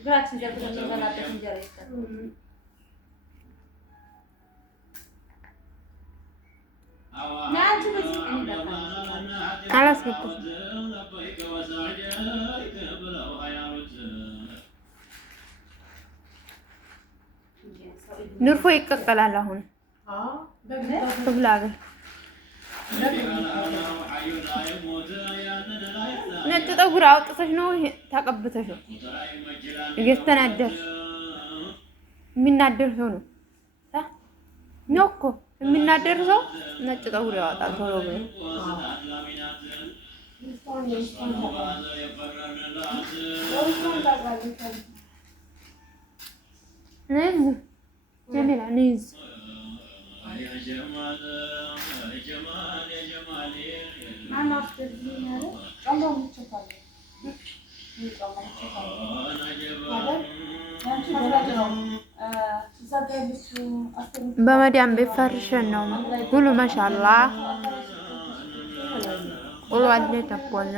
እግራችን ዘግተን የምንበላበት እንጀራ ይሰጣል። አላስገባም። ንርፎ ይቀቀላል። አሁን ክፍለ ሀገር ነጭ ጠጉር አውጥተሽ ነው ተቀብተሽ ነው እየተናደርሽ። የሚናደር ሰው ነው እኮ የሚናደር ሰው ነጭ ጠጉር ያወጣል ቶሎ ብሎ። ጀሚላ ንይዝ በመዳም ቤት ፈርሸን ነው ሁሉ ማሻአላ ሁሉ አለ ተቆለ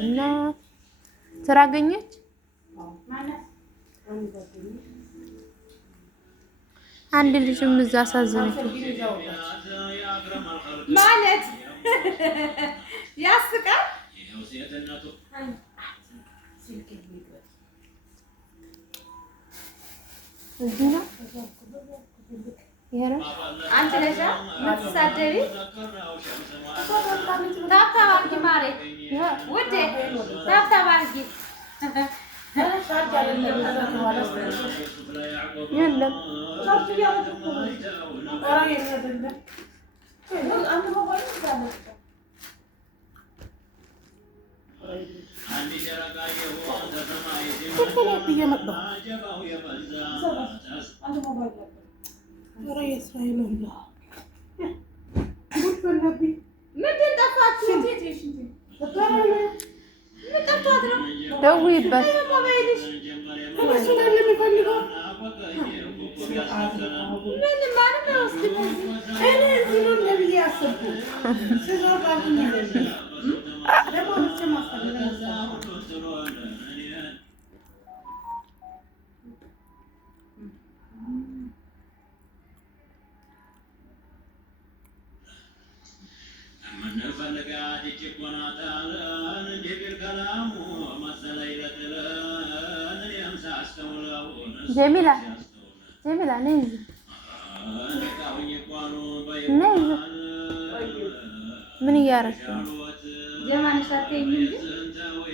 እና ስራ አገኘች አንድ ልጅም እዛ አሳዘነች ማለት ያስቃል። እዚህ ነው አንተ ነሽ የምትሳደቢ። ታብታብ አድርጊ ማሬ ውዴ፣ ታብታብ አድርጊ። የለም ምንድን ጠፋችሁ? ደውይበት ጀሚላ ጀሚላ ነይ ነይ። ምን እያደረግሽ ነው? ጀማንሽ አትይኝ እንጂ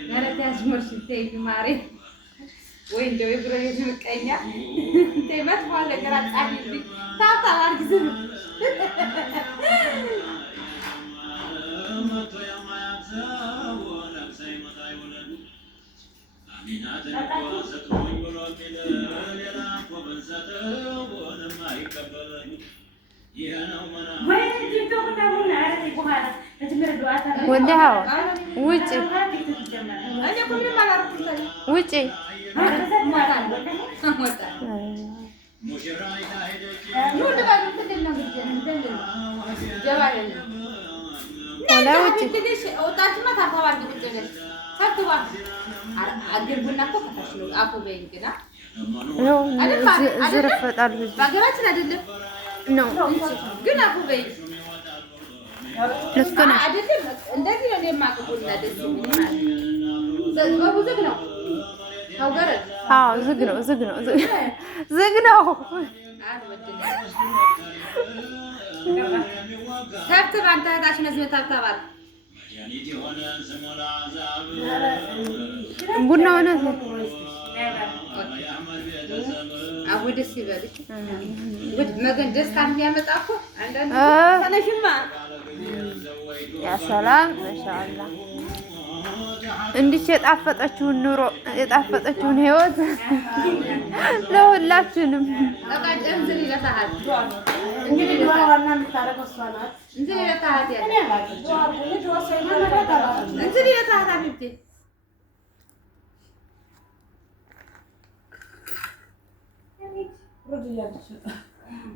ገረት ያስመርሽ ትይኝ ማሬ ወይ እንደው የብረት ምቀኛ ተይመት ባለ ገራ ጻፊልኝ ታታ አርግዝ ወላሂ ውጪ ውጪ ዝርፈጣል በሀገራችን አይደለም ነው ግን አፉ በይ ልክ ነሽ። አይደለም እንደዚህ ነው የማቀቁና ደስ የሚል ዝግ ነው። አዎ ዝግ ነው ዝግ ነው ዝግ ነው። ተብተብ አንተ ታሽነ ዝም ተብተባል ቡና ሆነ አሁን ደስ ይበልሽ። ወድ መገን ደስታ የሚያመጣ እኮ አንዳንድ ተነሽማ ያ ሰላም ማሻአላ እንዲች የጣፈጠችውን ኑሮ የጣፈጠችውን ህይወት ለሁላችንም እንዝል ይለታል እንግዲህ ዋና የምታረገው እሷ ናት። እንዝል ይለታል ያለ እንዝል ይለታል አብቴ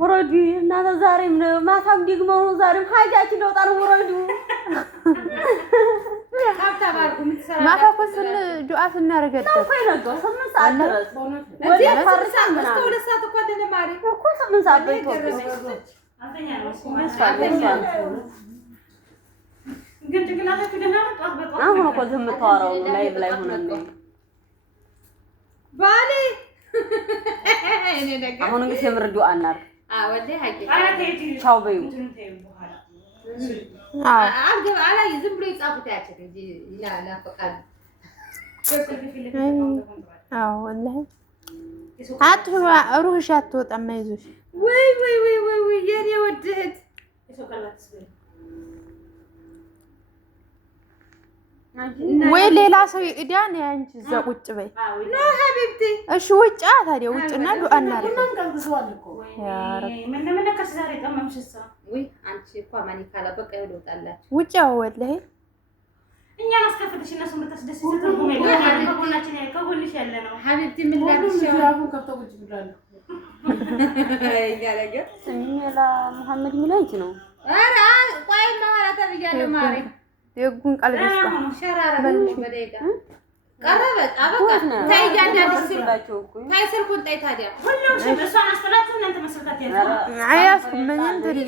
ወረዱ እናንተ ዛሬም ማታም ደግመው ነው ዛሬም ሀጃችን ነው ጣር ወረዱ ማታ እኮ ዱዓ ስናደርገን ነው እኮ የነገው 8 ሰዓት ድረስ ወደ ፈርሳን ምናምን ወደ ሰዓት እኮ አይደለም ማሪ እኮ 8 ሰዓት በኢትዮጵያ ግን ጭንቅላታችሁ ደህና ነው። ጧት በጧት አሁን እኮ ዝም ተዋራው ላይቭ ላይ ሆነን ባሌ እኔ ነገር አሁን እንግዲህ የምር ዱዓ እናድርግ። ወደ ሀቂ ቻው በዩ አላይ ዝም ብሎ ይጻፉት ያቸው እንጂ ይላል ፈቃድ ወላሂ አትዋ ሩህሽ አትወጣም አይዞሽ ወይ የኔ ወድህት ወይ ሌላ ሰው ይዳን ያንቺ እዛ ቁጭ በይ ነው ሀቢብቲ እሺ ውጭ ታዲያ ውጭና ዱዓ እናድርግ ያ ረብ ምን ነከስ ዛሬ ቀመምሽሳ ወይ አንቺ እኮ ማን ካላ በቃ ይወጣላችሁ ውጭ ወላሂ እኛ አስከፍተሽ እነሱ የምታስደስት ተርጉም የለም ከጎናችን ከጎንሽ ያለ ነው ሀቢብቲ ምን ላድርግሽ ከፍቶ ቁጭ ብሏል ያለገ ስሚላ መሐመድ ሚላንቺ ነው ኧረ ቆይ ማራታ ብያለሁ ማሪ የጉን ቀልብስታ ሸራራ በደቂቃ ቀረበ አበቃ ታይ ያንዳንድ ታይ ስልኩን ታይ ታዲያ ሁሉም እሷን አስተላልፈን እናንተ መስልካት ያለው አያስኩም ምን እንትን